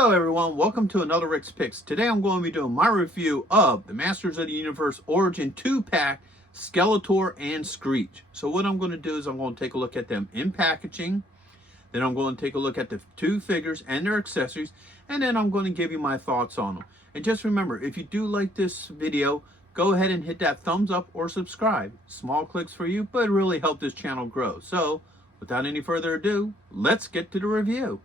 Hello everyone, welcome to another Rick's Picks. Today I'm going to be doing my review of the Masters of the Universe Origin 2-pack Skeletor and Screech. So what I'm going to do is I'm going to take a look at them in packaging, then I'm going to take a look at the two figures and their accessories, and then I'm going to give you my thoughts on them. And just remember, if you do like this video, go ahead and hit that thumbs up or subscribe. Small clicks for you, but it really helps this channel grow. So without any further ado, let's get to the review.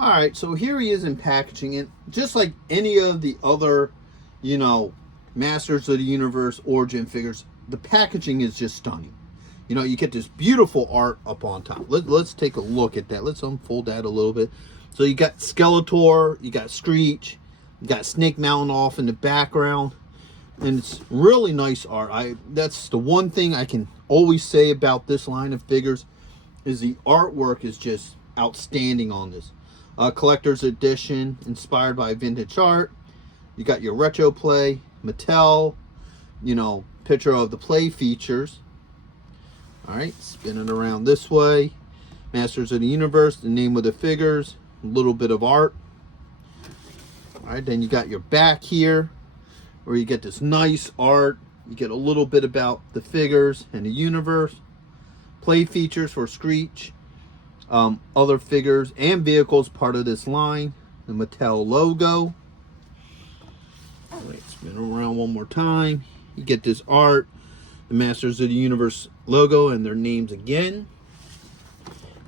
All right, so here he is in packaging, and just like any of the other, Masters of the Universe Origin figures, the packaging is just stunning. You get this beautiful art up on top. Let's take a look at that. Let's unfold that a little bit. So you got Skeletor, you got Screech, you got Snake Mountain off in the background, and it's really nice art. That's the one thing I can always say about this line of figures is the artwork is just outstanding on this. Collector's edition, inspired by vintage art. You got your retro play, Mattel, picture of the play features. All right, spinning around this way. Masters of the Universe, the name of the figures, a little bit of art. All right, then you got your back here, where you get this nice art. You get a little bit about the figures and the universe. Play features for Screech. Other figures and vehicles part of this line. The Mattel logo. All right, spin around one more time. You get this art, the Masters of the Universe logo and their names again.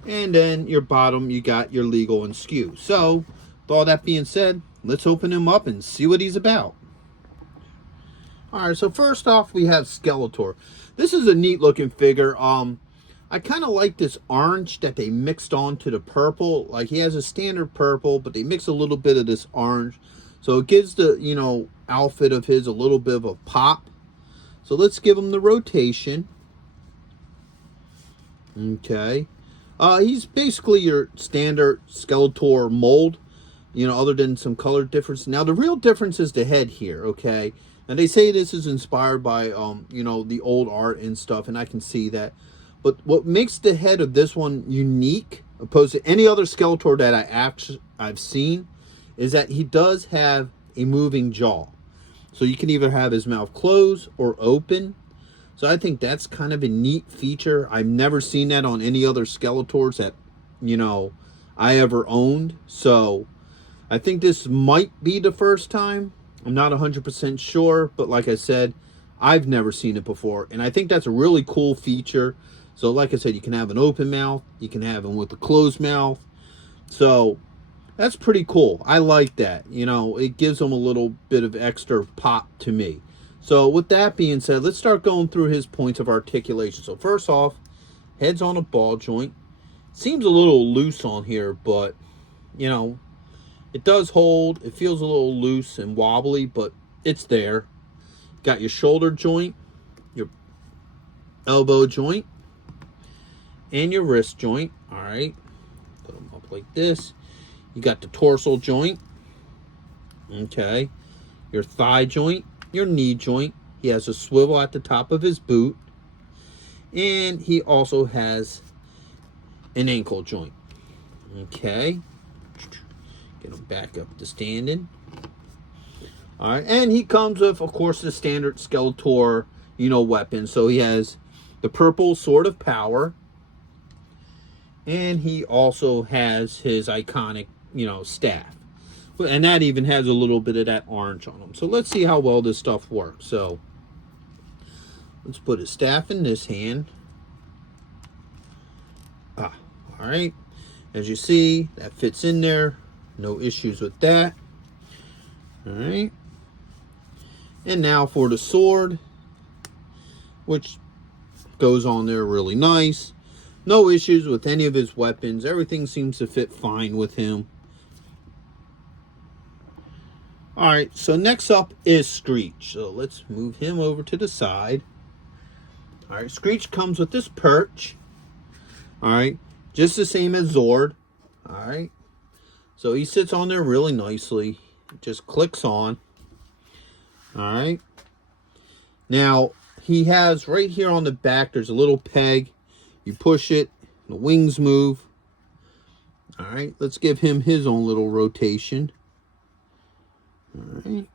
And then your bottom, you got your legal and SKU. So, with all that being said, let's open him up and see what he's about. All right, so first off, we have Skeletor. This is a neat looking figure. I kind of like this orange that they mixed onto the purple. Like, he has a standard purple, but they mix a little bit of this orange. So it gives the, outfit of his a little bit of a pop. So let's give him the rotation. Okay. He's basically your standard Skeletor mold, other than some color difference. Now, the real difference is the head here, okay? And they say this is inspired by, the old art and stuff, and I can see that. But what makes the head of this one unique, opposed to any other Skeletor that I've seen, is that he does have a moving jaw. So you can either have his mouth closed or open. So I think that's kind of a neat feature. I've never seen that on any other Skeletors that, I ever owned. So I think this might be the first time. I'm not 100% sure, but like I said, I've never seen it before. And I think that's a really cool feature. So like I said, you can have an open mouth. You can have him with a closed mouth. So that's pretty cool. I like that. It gives him a little bit of extra pop to me. So with that being said, let's start going through his points of articulation. So first off, head's on a ball joint. Seems a little loose on here, but, it does hold. It feels a little loose and wobbly, but it's there. Got your shoulder joint, your elbow joint, and your wrist joint. All right, put them up like this. You got the torso joint. Okay, your thigh joint, your knee joint. He has a swivel at the top of his boot, and he also has an ankle joint. Okay, get him back up to standing. All right, and he comes with, of course, the standard Skeletor, weapon. So he has the purple Sword of Power. And he also has his iconic, staff. And that even has a little bit of that orange on him. So let's see how well this stuff works. So let's put his staff in this hand. All right. As you see, that fits in there. No issues with that. All right. And now for the sword, which goes on there really nice. No issues with any of his weapons. Everything seems to fit fine with him. All right, so next up is Screech. So let's move him over to the side. All right, Screech comes with this perch. All right, just the same as Zord. All right, so he sits on there really nicely. It just clicks on. All right. Now, he has right here on the back, there's a little peg. You push it, the wings move. All right, let's give him his own little rotation. All right.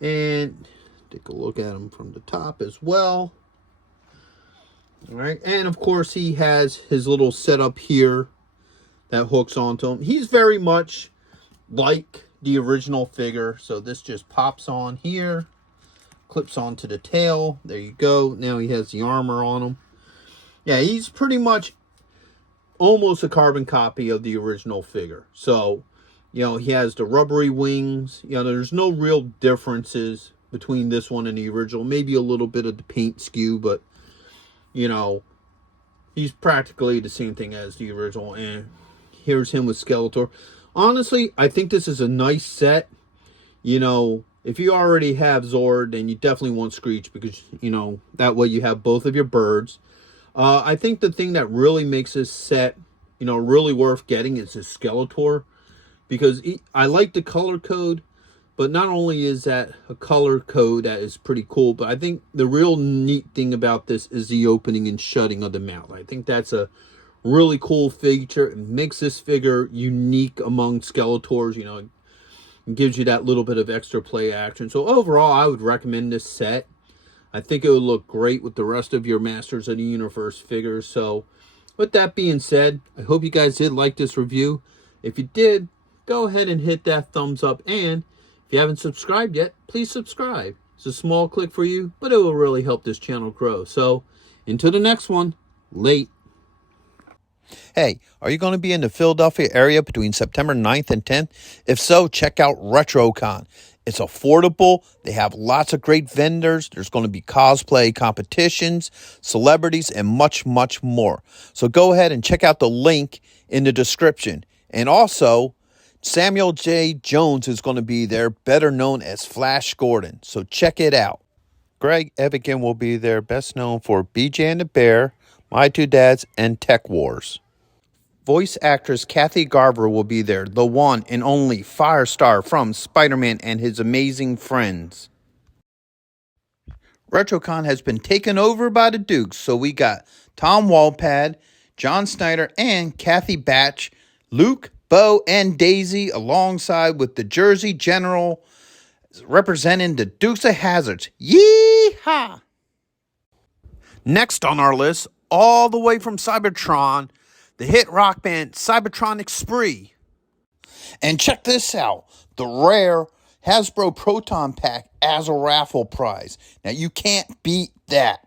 And take a look at him from the top as well. All right, and of course he has his little setup here that hooks onto him. He's very much like the original figure, so this just pops on here, clips onto the tail. There you go. Now he has the armor on him. Yeah, he's pretty much almost a carbon copy of the original figure. So, you know, he has the rubbery wings. You know, there's no real differences between this one and the original. Maybe a little bit of the paint skew, but, you know, he's practically the same thing as the original. And here's him with Skeletor. Honestly, I think this is a nice set. You know, if you already have Zord, then you definitely want Screech because, you know, that way you have both of your birds. I think the thing that really makes this set, you know, really worth getting is this Skeletor. Because I like the color code, but not only is that a color code that is pretty cool, but I think the real neat thing about this is the opening and shutting of the mouth. I think that's a really cool feature. It makes this figure unique among Skeletors. You know, it gives you that little bit of extra play action. So overall, I would recommend this set. I think it would look great with the rest of your Masters of the Universe figures. So with that being said, I hope you guys did like this review. If you did, go ahead and hit that thumbs up. And if you haven't subscribed yet, please subscribe. It's a small click for you, but it will really help this channel grow. So until the next one, late. Hey, are you going to be in the Philadelphia area between September 9th and 10th? If so, check out RetroCon. It's affordable. They have lots of great vendors. There's going to be cosplay competitions, celebrities, and much, much more. So go ahead and check out the link in the description. And also, Samuel J. Jones is going to be there, better known as Flash Gordon. So check it out. Greg Evigan will be there, best known for BJ and the Bear, My Two Dads, and Tech Wars. Voice actress Kathy Garver will be there, the one and only Firestar from Spider-Man and His Amazing Friends. RetroCon has been taken over by the Dukes, so we got Tom Walpad, John Snyder, and Kathy Batch, Luke, Bo, and Daisy, alongside with the Jersey General representing the Dukes of Hazzards. Yee-haw! Next on our list, all the way from Cybertron, the hit rock band Cybertronic Spree. And check this out, the rare Hasbro Proton Pack as a raffle prize. Now you can't beat that.